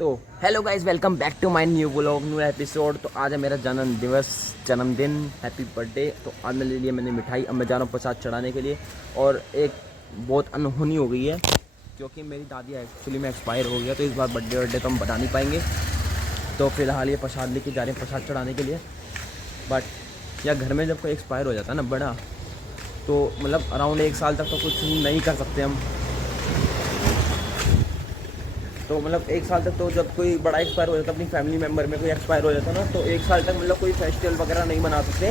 तो hello guys, welcome back to my new vlog, new episode. तो आज है मेरा जन्मदिन, हैप्पी बर्थडे। तो आज मेरे लिए मैंने मिठाई, अब मैं जा रहा हूँ प्रसाद चढ़ाने के लिए। और एक बहुत अनहोनी हो गई है क्योंकि मेरी दादी एक्चुअली में एक्सपायर हो गया, तो इस बार बर्थडे तो हम बता नहीं पाएंगे। तो फिलहाल ये प्रसाद लेके जा रहे हैं प्रसाद चढ़ाने के लिए। बट या घर में जब कोई एक्सपायर हो जाता है ना बड़ा, तो मतलब अराउंड 1 साल तक तो कुछ नहीं कर सकते हम। तो मतलब 1 साल तक तो जब कोई बड़ा एक्सपायर हो जाता है, अपनी फैमिली मेम्बर में कोई एक्सपायर हो जाता है ना, तो 1 साल तक मतलब कोई फेस्टिवल वगैरह नहीं बना सकते,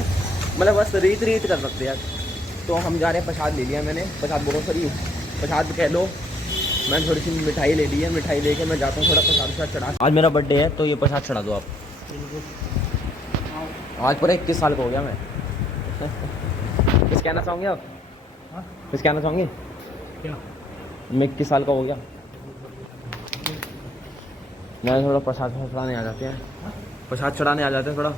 मतलब बस रीत कर सकते यार। तो हम जा रहे हैं, प्रसाद ले लिया मैंने, प्रसाद बोलो सॉरी प्रसाद कह लो। मैंने थोड़ी सी मिठाई ले ली है, मिठाई लेके मैं जाता हूँ थोड़ा प्रसाद चढ़ा। आज मेरा बर्थडे है तो ये प्रसाद चढ़ा दो आप। आज पूरा 21 साल का हो गया मैं। कुछ कहना चाहोगे आप? कुछ कहना चाहोगे? क्या मैं 21 साल का हो गया? मैं थोड़ा प्रसाद चढ़ाने आ जाते हैं, प्रसाद चढ़ाने आ जाते हैं थोड़ा।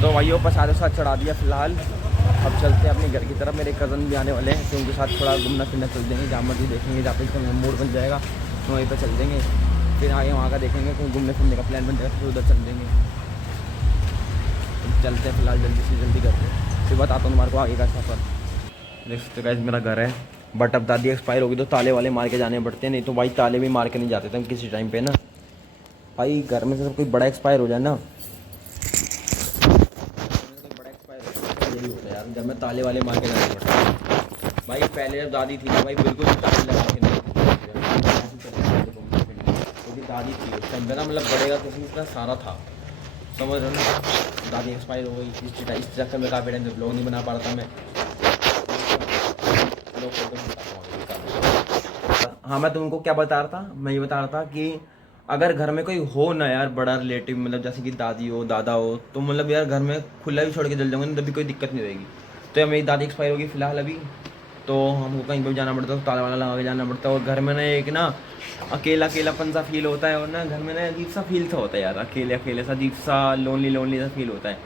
तो भाइयों प्रसाद चढ़ा दिया फिलहाल। अब चलते हैं अपने घर की तरफ। मेरे कज़न भी आने वाले हैं तो उनके साथ थोड़ा घूमना फिरना चल देंगे, जहाँ मर्जी देखेंगे, जहाँ पे मूड बन जाएगा तो वहीं पर चल देंगे। फिर आगे वहाँ का देखेंगे, कहीं घूमने फिरने का प्लान बन जाएगा फिर उधर चल देंगे। तो चलते हैं फिलहाल, जल्दी से जल्दी करते हैं, फिर बताता हूँ तुम्हारे को आगे का सफ़र। देख सकते गाइस मेरा घर है, बट अब दादी एक्सपायर होगी तो ताले वाले मार के जाने पड़ते हैं, नहीं तो भाई ताले भी मार के नहीं जाते थे हम किसी टाइम पे ना। भाई घर में से सब कोई बड़ा एक्सपायर हो जाए ना, यही होता है यार, घर में ताले वाले मार के जाने पड़ते हैं। भाई पहले जब दादी थी ना भाई, बिल्कुल ताले लगा के नहीं, क्योंकि दादी थी उस टाइम पे ना, मतलब बड़े का किसी का सारा था, समझ रहे हो ना। दादी एक्सपायर हो गई, इस चक्कर में काफ़ी टाइम से ब्लॉग नहीं बना पा रहा था मैं। हाँ मैं तुमको क्या बता रहा था, मैं ये बता रहा था कि अगर घर में कोई हो ना यार बड़ा रिलेटिव, मतलब जैसे कि दादी हो दादा हो, तो मतलब यार घर में खुला भी छोड़ के चल जाऊंगे ना तभी कोई दिक्कत नहीं रहेगी। तो यार मेरी दादी एक्सपायर होगी फिलहाल अभी, तो हमको कहीं पर जाना पड़ता है तो ताला वाला लगा के जाना पड़ता है। और घर में ना एक ना अकेलापन सा फील होता है, और ना घर में ना अजीब सा फील सा होता है यार, अकेले सा अजीब सा लोनली सा फील होता है।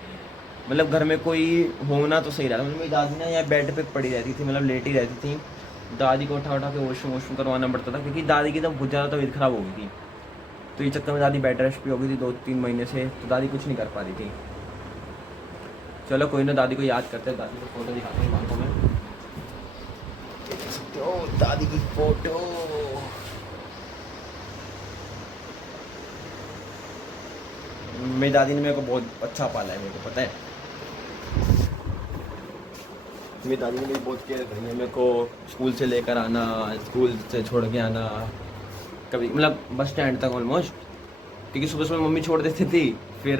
मतलब घर में कोई होना तो सही रहता है। मतलब मेरी दादी ना यार बेड पे पड़ी रहती थी, मतलब लेटी रहती थी। दादी को उठा के वॉशरूम करवाना पड़ता था, क्योंकि दादी की तब बहुत ज़्यादा तबीयत खराब हो गई थी। तो ये चक्कर में दादी बेड रेस्ट भी हो गई थी 2-3 महीने से, तो दादी कुछ नहीं कर पा रही थी। चलो कोई ना, दादी को याद करते हैं, दादी को फोटो दिखाते हैं आंखों में, देख सकते हो दादी की फोटो। मेरी दादी ने मेरे को बहुत अच्छा पाला है, मेरे को पता है। मेरी दादी ने मेरी बहुत केयर करी है, मेरे को स्कूल से लेकर आना, स्कूल से छोड़ के आना, कभी मतलब बस स्टैंड तक ऑलमोस्ट, क्योंकि सुबह सुबह मम्मी छोड़ देती थी, फिर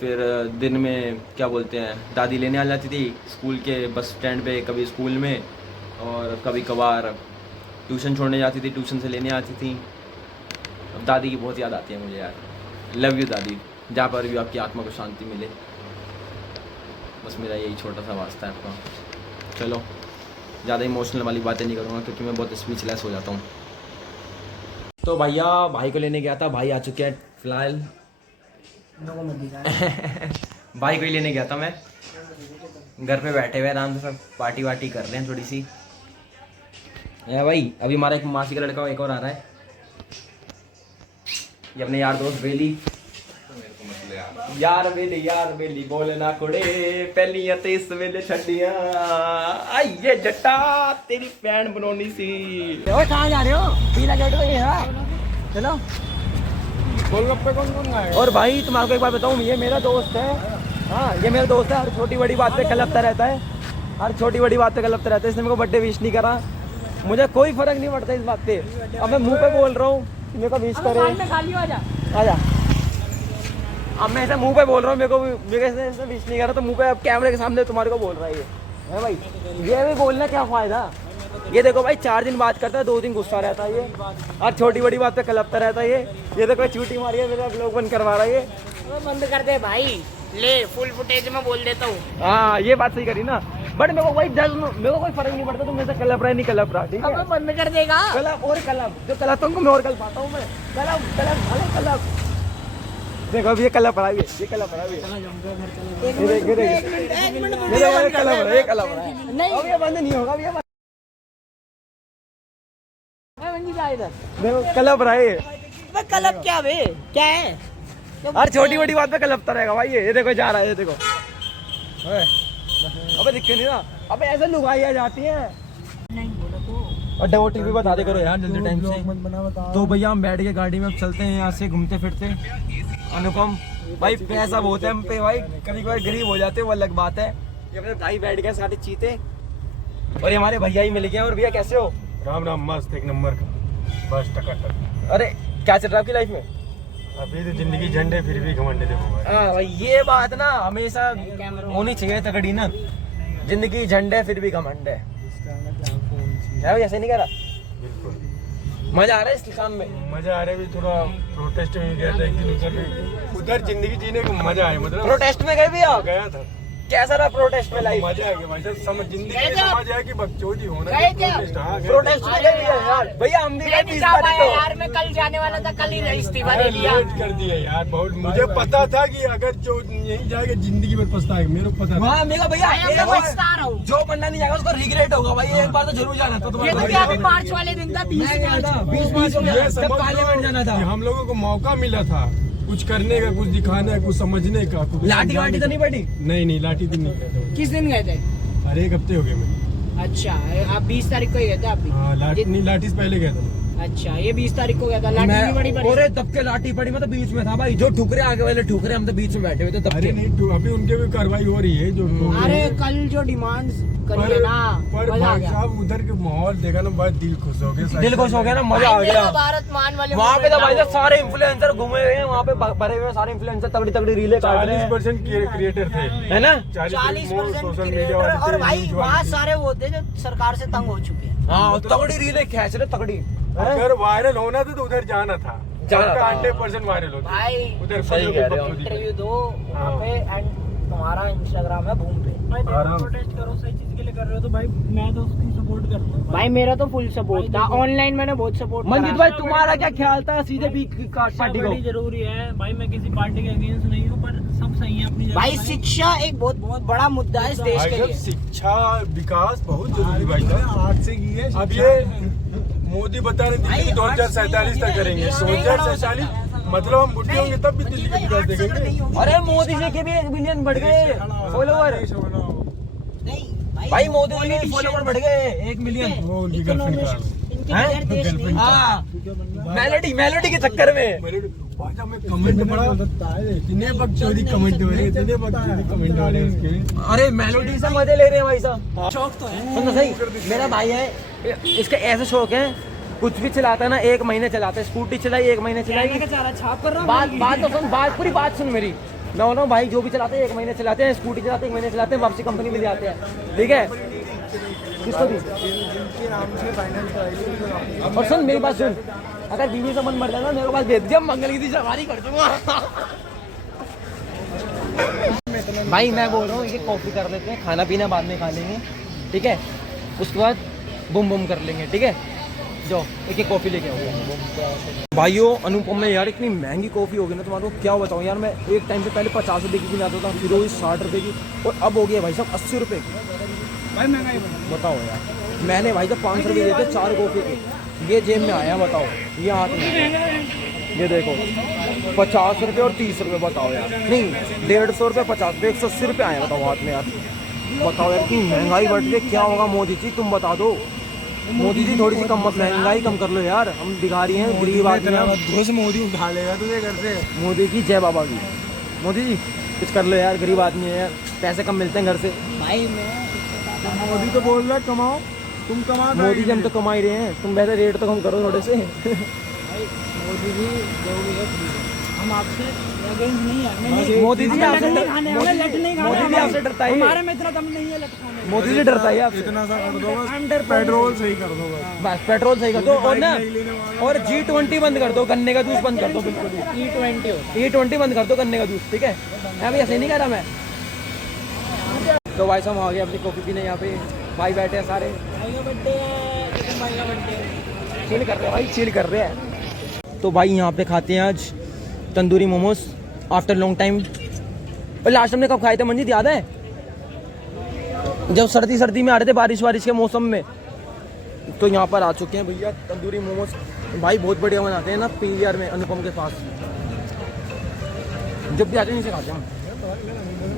फिर दिन में क्या बोलते हैं दादी लेने आ जाती थी स्कूल के बस स्टैंड पे, कभी स्कूल में, और कभी कभार ट्यूशन छोड़ने जाती थी, ट्यूशन से लेने आती थी। अब दादी की बहुत याद आती है मुझे यार। लव यू दादी, जहाँ पर भी आपकी आत्मा को शांति मिले। बस मेरा यही छोटा सा वास्ता है आपका। चलो ज़्यादा इमोशनल वाली बातें नहीं करूँगा क्योंकि मैं बहुत स्पीचलेस हो जाता हूँ। तो भैया भाई को लेने गया था, भाई आ चुके हैं फिलहाल। भाई को ही लेने गया था मैं, घर पे बैठे हुए आराम से सब पार्टी वार्टी कर रहे हैं थोड़ी सी। है भाई, अभी हमारा एक मासी का लड़का एक और आ रहा है, ये अपने यार दोस्त बेली। यार बेली बोल ना कुड़े पहली ते इस वेले छड़िया आइए जट्टा तेरी पैन बनोनी सी। ओए कहाँ जा रहे हो? पीला गेट पे है। चलो गोलगप्पे कौन खाएगा? और भाई तुम्हारे को एक बार बताऊं, ये मेरा दोस्त है। हाँ ये मेरा दोस्त है, हर छोटी बड़ी बात पे कलपता रहता है, इसने मेरे को बर्थडे विश नहीं करा। मुझे कोई फर्क नहीं पड़ता इस बात पे, अब मैं मुंह पे बोल रहा हूँ मेरे को विश करे। आजा, अब मैं ऐसे मुंह पे बोल रहा हूँ, मेरे से विश नहीं कर रहा, तो मुंह पे अब कैमरे के सामने तुम्हारे को बोल रहा है ये है भाई। ये भी बोलना क्या फायदा। ये देखो भाई 4 दिन बात करता है, 2 दिन गुस्सा रहता है ये, और छोटी बड़ी बात पे कलपता रहता है ये देखो चूटी मारी है, मेरा ब्लॉग बंद करवा रहा है ये। बंद कर दे भाई, ले फुल फुटेज में बोल देता हूँ। हाँ ये बात सही करी ना, बट मेरे को भाई मेरे को कोई फर्क नहीं पड़ता, तुम मेरे से कलप रहा है नहीं कलप रहा, ठीक है? बंद कर देगा कलप और कलप, जो कलप तुमको मैं और कल पाता हूँ मैं, कलप देखो अब ये कलप पड़ा है, ये कलप पड़ा है, नहीं अब ये बंद नहीं होगा। देखो क्लब रहा है। क्लब क्या बे, क्या है? हर छोटी बड़ी बात पे क्लबता रहेगा भाई। ये देखो जा रहा है, ये देखो। अबे दिक्कत नहीं ना, अबे ऐसे लुगाइयाँ जाती हैं। और वो टीवी बता दे करो यार जल्दी टाइम से। तो भैया हम बैठ के गाड़ी में अब चलते हैं यहाँ से घूमते फिरते। अनुपम भाई पैसा बहुत है हम पे भाई, कभी कभी गरीब हो जाते हैं वो अलग बात है। ये अपने भाई बैठ गए सारे चीते और ये हमारे भैया ही मिल गए। और भैया कैसे हो? राम राम, मस्त एक नंबर का, बस टकाटक। अरे क्या चल रहा है आपकी लाइफ में? अभी तो जिंदगी झंडे फिर भी घमंडे देखो भाई। हाँ भाई ये बात ना हमेशा होनी चाहिए तगड़ी ना। जिंदगी झंडे फिर भी घमंड है भाई, ऐसे नहीं कह रहा? बिल्कुल मजा आ रहा है इस काम में। मजा आ रहा है। भी थोड़ा प्रोटेस्ट में गया था एक दिन, उधर भी उधर जिंदगी जीने को मजा आया। मतलब प्रोटेस्ट में गए भैया? गया था। कैसा रहा प्रोटेस्ट में लाइफ? मजा आ गया भाई साहब, समझ जिंदगी में समझ आया कि बकचोदी होना गए क्या? प्रोटेस्ट में गए भैया यार। भैया हम भी गए 20 तारीख को। यार मैं कल जाने वाला था, कल ही इस्तीफा दे लिया। लेट कर दिया यार बहुत। मुझे पता था कि अगर जो यहीं जाएगा जिंदगी भर पछताएगा, मेरे को पता था। वहाँ मेरा भैया मैं पछता रहा हूँ। जो बंदा नहीं जाएगा उसको रिग्रेट होगा भाई। एक बार तो जरूर जाना था। ये तो क्या अभी मार्च वाले दिन था, 20 मार्च। ये समझ पार्लियामेंट जाना था। कि हम लोगों को मौका मिला था कुछ करने का, कुछ दिखाने का, कुछ समझने का, कुछ लाठी वाठी तो नहीं पड़ी? नहीं लाठी तो नहीं गया था। किस दिन गए थे? अरे एक हफ्ते हो गए मैं। अच्छा आप 20 तारीख को ही गए थे आप भी? हाँ लाठी से पहले गया था। अच्छा ये 20 तारीख को गया था। लाठी भी बड़ी पड़ी। अरे दब के लाठी पड़ी, मैं तो बीच में था भाई। जो ठुकरे आगे वाले ठुकरे, हम तो बीच में बैठे हुए थे दब अरे के। नहीं अभी उनके भी कार्रवाई हो रही है जो। अरे कल जो डिमांड्स करिए ना, पर मजा आ भाई गया। साहब उधर के माहौल देखा ना, बहुत दिल खुश हो गया। दिल खुश हो गया ना, मजा आ भाई, मेरे गया। को भारत मान वाले वहाँ पे तो भाई साहब सारे इन्फ्लुएंसर घूमे हुए हैं, वहाँ पे भरे हुए सारे इन्फ्लुएंसर तगड़ी तगड़ी रीले काट रहे हैं 40% क्रिएटर थे, है ना। 40% सोशल क्रिएटर। मीडिया वाले और थे, भाई न्यूज़ वहाँ वाले थे। सारे वो थे जो सरकार से तंग हो चुके हैं। हाँ तगड़ी रीले खींच रहे तगड़ी। अगर वायरल होना था तो उधर जाना था। जाना था। 100% वायरल होता भाई उधर। सही कह रहे हो। इंटरव्यू दो वहाँ पे एंड तुम्हारा इंस्टाग्राम है बूम पे। प्रोटेस्ट करो, सही चीज के लिए कर रहे हो तो भाई मैं तो उसकी सपोर्ट करता हूँ। भाई मेरा तो फुल सपोर्ट था, ऑनलाइन मैंने बहुत सपोर्ट मंजित भाई तुम्हारा क्या ख्याल था सीधे भी पार्टी को? बड़ी जरूरी है भाई, मैं किसी पार्टी के अगेंस्ट नहीं हूँ, पर सब सही है अपनी जगह भाई पे। शिक्षा एक बहुत बड़ा मुद्दा है इस देश भाई के साहब लिए। शिक्षा विकास बहुत जरूरी भाई साहब। आज से की है अब ये मोदी बता रहे थे कि 2047 तक करेंगे। 2047 मतलब हम बुढ़े होंगे तब भी दिल्ली का विकास देखेंगे। अरे मोदी जी के भी 1 मिलियन बढ़ गए फॉलोवर। नहीं भाई मोदी जी के फॉलोवर बढ़ गए 1 मिलियन। वो उनकी गर्लफ्रेंड का इनके हैं? बगैर देश नहीं। हाँ मेलोडी के चक्कर में। कमेंट पढ़ा, इतने बकचोदी कमेंट हो रहे हैं, इतने बकचोदी कमेंट हो रहे हैं उसके। अरे मेलोडी से मजे ले रहे हैं भाई साहब। शौक तो है। सुन तो सही, मेरा भाई है, इसका ऐसे शौक है, कुछ भी चलाता है ना 1 महीने चलाता है। स्कूटी चलाई 1 महीने चलाई। छाप कर रहा बात तो सुन, पूरी बात सुन मेरी। मैं बोल रहा हूँ भाई जो भी चलाते हैं 1 महीने चलाते हैं, स्कूटी चलाते हैं 1 महीने चलाते हैं, वापसी कंपनी में जाते हैं, ठीक है। किसको भी और सुन मेरी बात सुन, अगर बीवी से मन मर जाए ना मेरे पास भेज दिया, मंगल की सवारी कर दूंगा। भाई मैं बोल रहा हूँ कि कॉफी कर लेते हैं, खाना पीना बाद में खा लेंगे, ठीक है। उसके बाद बुम बुम कर लेंगे, ठीक है। जाओ एक कॉफी लेके आओ भाइयों। अनुपम में यार इतनी महंगी कॉफी होगी ना, तुम्हारे को क्या बताऊँ यार। मैं एक टाइम से पहले 50 रुपये की आता था, फिर वही 60 रुपये की, और अब हो गया भाई साहब 80 रुपये की। भाई महंगाई बताओ यार, मैंने भाई साहब 500 रुपये दिए थे 4 कॉफी के। ये जेब में आया, बताओ ये हाथ में, ये देखो 50 रुपये और 30 रुपये, बताओ यार। नहीं 150 रुपये 50 रुपये 180 रुपये आए, बताओ हाथ में यार। बताओ यार इतनी महंगाई बढ़ गई, क्या होगा मोदी जी तुम बता दो। मोदी जी थोड़ी सी कम महंगाई कम कर लो यार, हम भिखारी हैं, गरीब आदमी हैं। घुस मोदी उठा लेगा तुझे घर से। मोदी की जय बाबा की। मोदी जी कुछ कर लो यार, गरीब आदमी है यार, पैसे कम मिलते हैं घर से। भाई मैं मोदी तो बोल रहा है कमाओ, तुम कमा। मोदी जी हम तो कमा ही रहे हैं, तुम वैसे रेट तो कम करो थोड़े से। मोदी जी जो भी है हम आपसे अगेंस्ट नहीं है। मोदी जी आपसे लट नहीं खाने, हमें लट नहीं खाने। मोदी जी आपसे डरता ही है। हमारे में इतना दम नहीं है लट खाने में। मोदी जी डरता है आपसे। इतना सा कर दो बस, पेट्रोल सही कर दो बस। बस पेट्रोल सही कर दो, और ना और G20 बंद कर दो, गन्ने का जूस बंद कर दो बिल्कुल। E20 बंद कर दो, गन्ने का जूस, ठीक है। मैं भी ऐसे नहीं कह रहा मैं। तो भाई साहब आ गए अपनी कॉफी पीने, यहाँ पे भाई बैठे हैं सारे, भाई का बर्थडे है, किशन भाई का बर्थडे है। चिल कर रहे हैं भाई, चिल कर रहे हैं। तो भाई यहाँ पे खाते हैं आज tandoori momos after long time. और लास्ट हमने कब खाए थे मंजीत, याद है? जब सर्दी में आ रहे थे, बारिश के मौसम में, तो यहाँ पर आ चुके हैं भैया तंदूरी मोमोज भाई बहुत बढ़िया बनाते हैं ना पीवीआर में अनुपम के पास जब भी आते हैं नीचे खाते हैं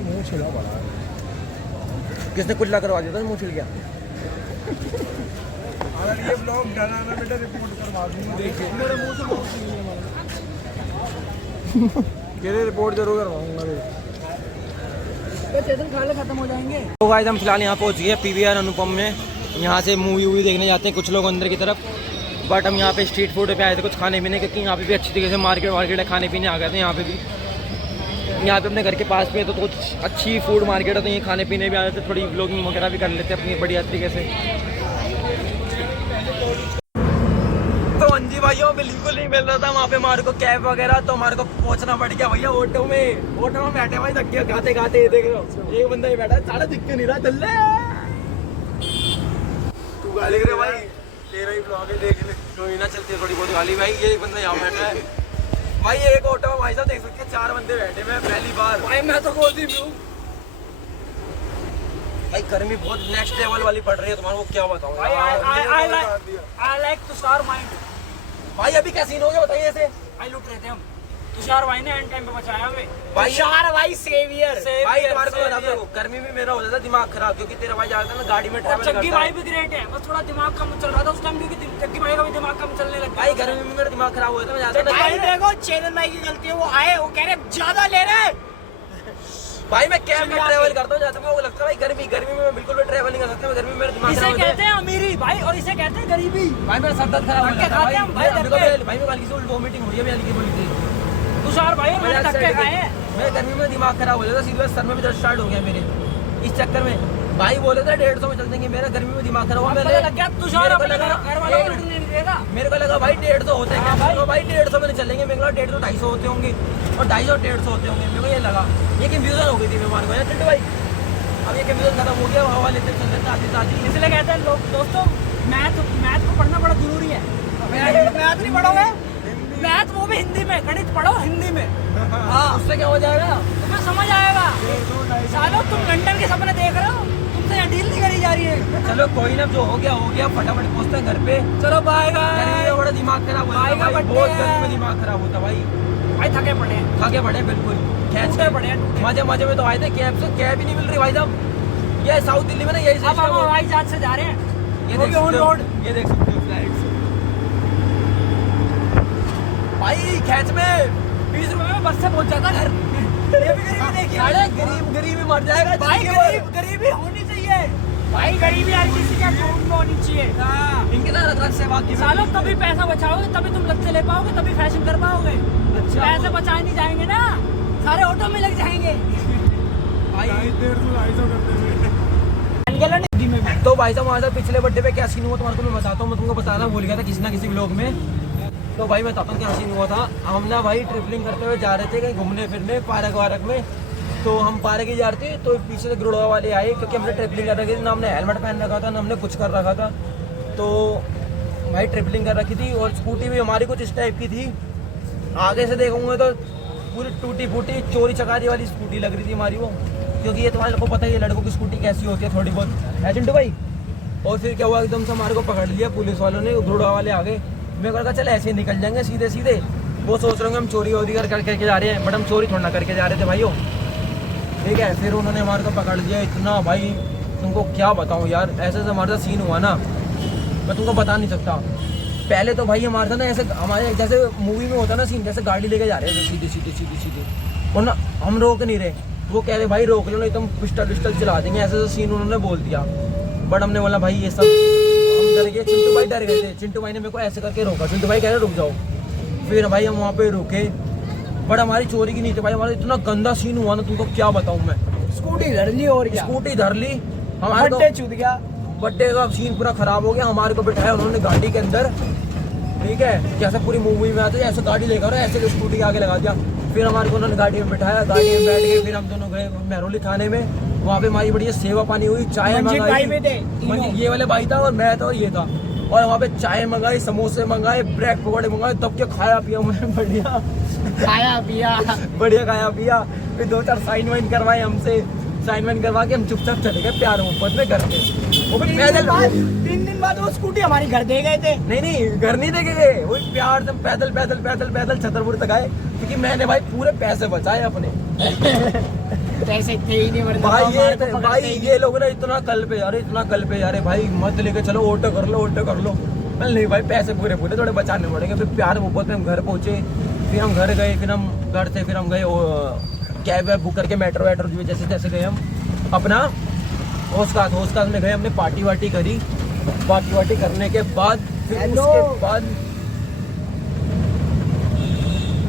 मुंह छिला पड़ा है। किसने कुल्ला करवा दिया था मुँह छिल गया अगर ये ब्लॉग डराना बेटा रिपोर्ट करवा दूंगा देखिए मेरे मुंह से बहुत छिलने वाला केरे रिपोर्ट जरूर करवाऊंगा चेतन खाले खत्म हो जाएंगे। तो गाइस हम फिलहाल यहाँ पहुँच गए पीवीआर अनुपम में यहाँ से मूवी वूवी देखने जाते हैं कुछ लोग अंदर की तरफ बट हम यहाँ पे स्ट्रीट फूड पे आए थे कुछ खाने पीने क्योंकि यहाँ पे भी अच्छी तरीके से मार्केट वार्केट है खाने पीने आ गए थे यहाँ पे भी यहाँ पे अपने घर के पास पे तो कुछ अच्छी फूड मार्केट है तो ये खाने पीने भी आ जाते थोड़ी व्लॉगिंग वगैरह भी कर लेते हैं अपनी बढ़िया तरीके से। तो अंजी भाइयों बिल्कुल नहीं मिल रहा था वहाँ पे हमारे को कैब वगैरह तो हमारे को पहुँचना पड़ गया भैया ऑटो में बैठे भाई थक गया गाते गाते देख रहे हो एक बंदा ही बैठा सारा दिख क्यों नहीं रहा चल रहा तू गाली रे भाई तेरा ही ब्लॉग है देख ले कोई ना चलती है थोड़ी बहुत गाली भाई ये एक बंदा यहाँ बैठा है भाई एक ऑटो में भाई साहब देख सकते हैं 4 बंदे बैठे हुए हैं पहली बार भाई मैं तो गोदी में हूँ भाई गर्मी बहुत नेक्स्ट लेवल वाली पड़ रही है तुम्हारे को क्या बताऊं भाई आई लाइक तुषार माइंड भाई अभी क्या सीन हो गया बताइए ऐसे भाई लुट रहे थे हम तुषार भाई ने एंड टाइम पे बचाया हमें भाई तुषार भाई सेवियर भाई तुम्हारे को बताता हूं गर्मी में मेरा हो जाता है दिमाग खराब क्योंकि तेरा भाई जाता है ना गाड़ी में ट्रैवल करता है चक्की भाई भी ग्रेट है बस थोड़ा दिमाग कम चल रहा था उस टाइम क्योंकि चक्की भाई का भी दिमाग कम चलने लगा भाई गर्मी में मेरा दिमाग खराब हो जाता है मैं जाता भाई देखो चेतन भाई की गलती है वो आए वो कह रहे ज्यादा ले रहे हैं भाई मैं कैब में ट्रैवल करता हूं जाता हूं मुझे लगता है भाई गर्मी में मैं बिल्कुल भी ट्रैवल नहीं कर सकता मैं गर्मी में मेरा दिमाग इसे खराब हो कहते हैं अमीरी भाई और इसे कहते हैं गरीबी भाई मेरा सर दर्द खराब हो धक्के जाता खाते हैं है हम भाई धक्के। भाई मैं हल्की से वोमिटिंग हुई है मैं हल्की बोली थी तुषार भाई मैंने धक्के खाए हैं मेरे गर्मी में दिमाग खराब हो जाता सीधे सर में भी दर्द स्टार्ट हो गया मेरे इस चक्कर में भाई बोले थे 150 में चल देंगे मेरा गर्मी में दिमाग खराब हुआ पता लग गया तुषार अपने घर वालों को लुटने नहीं देगा मेरे को लगा भाई 150 होते हैं तो भाई 150 में नहीं चलेंगे मेरे को 150 250 होते होंगे और 250 150 होते होंगे मेरे को ये लगा ये कंफ्यूजन हो गई थी मेरे को चिंटू भाई अब ये कंफ्यूजन खत्म हो गया हवा लेते चल रहे आती आती इसलिए कहते हैं लोग दोस्तों मैथ को पढ़ना बड़ा जरूरी है मैथ नहीं पढ़ोगे मैथ वो भी हिंदी में गणित पढ़ो हिंदी में हाँ उससे क्या हो जाएगा तुम्हें समझ आएगा सालों तुम लंदन के सपने देख रहे हो तुमसे यहाँ डील नहीं करी जा रही है चलो कोई ना जो हो गया फटाफट पहुंचते हैं घर पे चलो बाय गर्मी में बड़ा दिमाग खराब होता है भाई बहुत गर्मी में दिमाग खराब होता है भाई थके पड़े हैं थके पड़े बिल्कुल खींच के पड़े हैं मजे में तो आए थे कैब से कैब ही नहीं मिल रही भाई साहब ये साउथ दिल्ली में ना यही अब हम हवाई जहाज से जा रहे हैं ये वो देख भी ऑन सकते हो रोड ये देख सकते हो फ्लाइट्स भाई खैच में 20 रुपए में बस से पहुंच जाता घर ये भी गरीबी देखिए साले गरीब ही मर जाएगा भाई गरीबी होनी चाहिए भाई गरीबी हर किसी के अकाउंट में होनी चाहिए इनके ना रख सेवा की सालों तभी पैसा बचाओगे तभी तुम लत्ते ले पाओगे तभी फैशन कर पाओगे अच्छा पैसे बचाए नहीं जाएंगे ना सारे ऑटो में लग जाएंगे भाई 150 करते हुए तो भाई साहब हमारे साथ पिछले बर्थडे पे क्या सीन हुआ तुम्हारे को मैं बताता हूँ मैं तुमको बताना भूल गया था किसी ना किसी व्लॉग में तो भाई मैं बताता हूँ क्या सीन हुआ था हम ना भाई ट्रिपलिंग करते हुए जा रहे थे कहीं घूमने फिरने पार्क वार्क में तो हम पार्क ही जा रहे थे तो पीछे से गुड़वा वाले आए क्योंकि हमने ट्रिपलिंग कर रखी थी ना हमने हेलमेट पहन रखा था ना हमने कुछ कर रखा था तो भाई ट्रिपलिंग कर रखी थी और स्कूटी भी हमारी कुछ इस टाइप की थी आगे से देखूंगे तो पूरी टूटी फूटी चोरी चकारी वाली स्कूटी लग रही थी हमारी वो क्योंकि ये तुम्हारे को पता ही है लड़कों की स्कूटी कैसी होती है थोड़ी बहुत है चिंटू भाई और फिर क्या हुआ एकदम से हमारे को पकड़ लिया पुलिस वालों ने गुड़वा वाले आ गए मैं कहा चल ऐसे ही निकल जाएंगे सीधे सीधे वो सोच रहे होंगे हम चोरी वोरी करके जा रहे हैं बट हम चोरी थोड़ा ना करके जा रहे थे भाइयों ठीक है फिर उन्होंने हमारे को पकड़ लिया इतना भाई तुमको क्या बताऊँ यार ऐसे हमारे साथ सीन हुआ ना मैं तुमको बता नहीं सकता पहले तो भाई हमारे साथ ना ऐसे हमारे जैसे मूवी में होता ना सीन जैसे गाड़ी लेके जा रहे हैं सीधे सीधे और ना हम रोक नहीं रहे वो कह रहे भाई रोक लो नहीं तुम पिस्टल चला देंगे ऐसे सीन उन्होंने बोल दिया बट हमने बोला भाई ये सब हम डर गए चिंटू भाई डर गए थे चिंटू भाई ने मेरे को ऐसे करके रोका चिंटू भाई कह रहे रुक जाओ फिर भाई हम वहाँ पे रुके बट हमारी चोरी की नहीं थी भाई हमारा इतना गंदा सीन हुआ ना तुमको क्या बताऊँ मैं स्कूटी धर ली और क्या स्कूटी धर ली हमारे छूट गया बर्थडे का सीन पूरा खराब हो गया हमारे को बिठाया उन्होंने गाड़ी के अंदर ठीक है जैसे पूरी मूवी में आते ऐसे गाड़ी लेकर ऐसे स्कूटी आगे लगा दिया फिर हमारे को उन्होंने गाड़ी में बिठाया गाड़ी में बैठ गए फिर हम दोनों गए मेहरौली थाने में वहाँ पे हमारी बढ़िया सेवा पानी हुई चाय मंगाई ये वाले भाई था और मैं था और ये था और वहाँ पे चाय मंगाई समोसे मंगाए ब्रेड पकौड़े मंगाए तब के खाया पिया मैंने बढ़िया खाया पिया फिर 2-4 साइन वाइन करवाए हमसे साइन वाइन करवा के हम चुपचाप चले गए प्यार मोहब्बत में घर पे वो भी पैदल 3 दिन दिन बाद वो स्कूटी हमारी घर दे गए थे। नहीं नहीं घर नहीं देखे गए, वही प्यार से पैदल पैदल पैदल पैदल छतरपुर तक आए, क्योंकि मैंने भाई पूरे पैसे बचाए अपने। पैसे थे ही नहीं मेरे भाई पास, ये हमारे को भाई पकड़ते ही ये लोग ना इतना कल पे यार, इतना कल पे यार भाई मत लेके चलो, ऑटो कर लो ऑटो कर लो। नहीं भाई पैसे पूरे पूरे थोड़े बचाने पड़ेंगे। फिर प्यार मोहब्बत में हम घर पहुंचे, फिर हम घर गए, फिर हम घर से फिर हम गए कैब वैब बुक करके मेट्रो वेट्रो जो जैसे जैसे गए हम अपना होस्कास में गए, हमने पार्टी वार्टी करी। पार्टी वार्टी करने के बाद फिर उसके बाद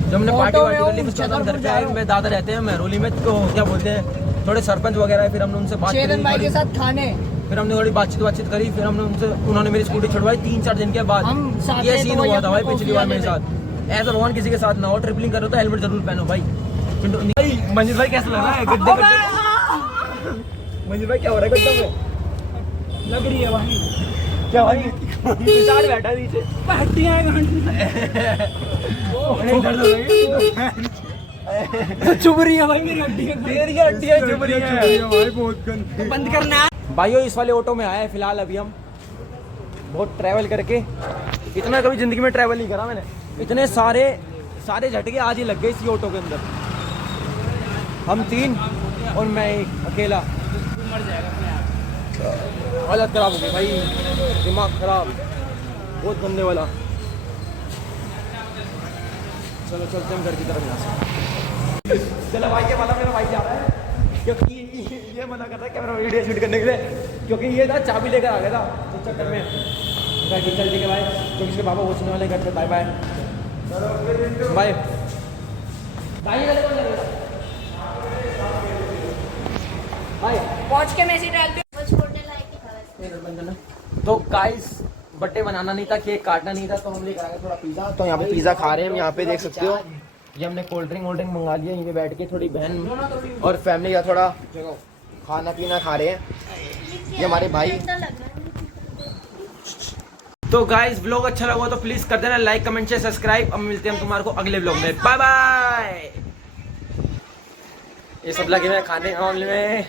जब हमने पार्टी वार्टी कर ली, उसके बाद हम घर पे आए। मेरे दादा रहते हैं महरौली में, तो क्या बोलते हैं थोड़े सरपंच वगैरह है, फिर हमने उनसे बात चेतन भाई करी, के साथ खाने फिर हमने थोड़ी बातचीत करी, फिर हमने उनसे, उन्होंने मेरी स्कूटी छुड़वाई 3-4 दिन के बाद। हम साथ ये हैं, सीन तो हुआ वही था भाई अपने पिछली बार मेरे कॉफी साथ। ऐसा भगवान किसी के साथ ना हो, ट्रिपलिंग करो तो हेलमेट जरूर पहनो भाई। भाई मंजिल भाई कैसा लग रहा है गड्ढे मंजिल भाई क्या हो रहा है गड्ढे में? लग रही है भाई। क्या भाई किसान बैठा है नीचे, हड्डियां दर्द हो रही है। चुभ रही है भाई मेरी हड्डियां। तेरी हड्डियां चुभ रही हैं। भाई बहुत गंदी। बंद करना। भाइयों इस वाले ऑटो में आए हैं फिलहाल अभी हम, बहुत ट्रैवल करके, इतना कभी जिंदगी में ट्रैवल नहीं करा मैंने। इतने सारे झटके आज ही लग गए इसी ऑटो के अंदर। हम 3 और मैं एक अकेला। हालत खराब हो गई भाई, दिमाग खराब, बहुत गंदे वाला। चलो चलते हम घर की तरफ यहाँ से। चलो भाई के वाला मेरा भाई जा रहा है, क्योंकि ये मना कर रहा है कैमरा वीडियो शूट करने के लिए, क्योंकि ये ना चाबी लेकर आ गया था इस चक्कर में। चल ठीक है भाई, क्योंकि इसके पापा पहुँचने वाले घर पे। Bye bye bye. बाय। पहुंच के मैसेज डालते। तो गाइस बर्थडे बनाना नहीं था, केक काटना नहीं था, तो हम लेकर आ गए थोड़ा पिज़्ज़ा। तो यहाँ पे पिज़्ज़ा खा रहे हैं हम, यहाँ पे देख सकते हो। ये हमने कोल्ड ड्रिंक मंगा लिया, यहीं पे बैठ के थोड़ी बहन और फैमिली का थोड़ा खाना पीना खा रहे हैं ये हमारे भाई। तो गाइस व्लॉग अच्छा लगा तो प्लीज कर देना लाइक कमेंट शेयर सब्सक्राइब। अब मिलते हैं हम तुम्हारे को अगले व्लॉग में, बाय बाय। ये सब लगे हुए हैं खाने के मामले में।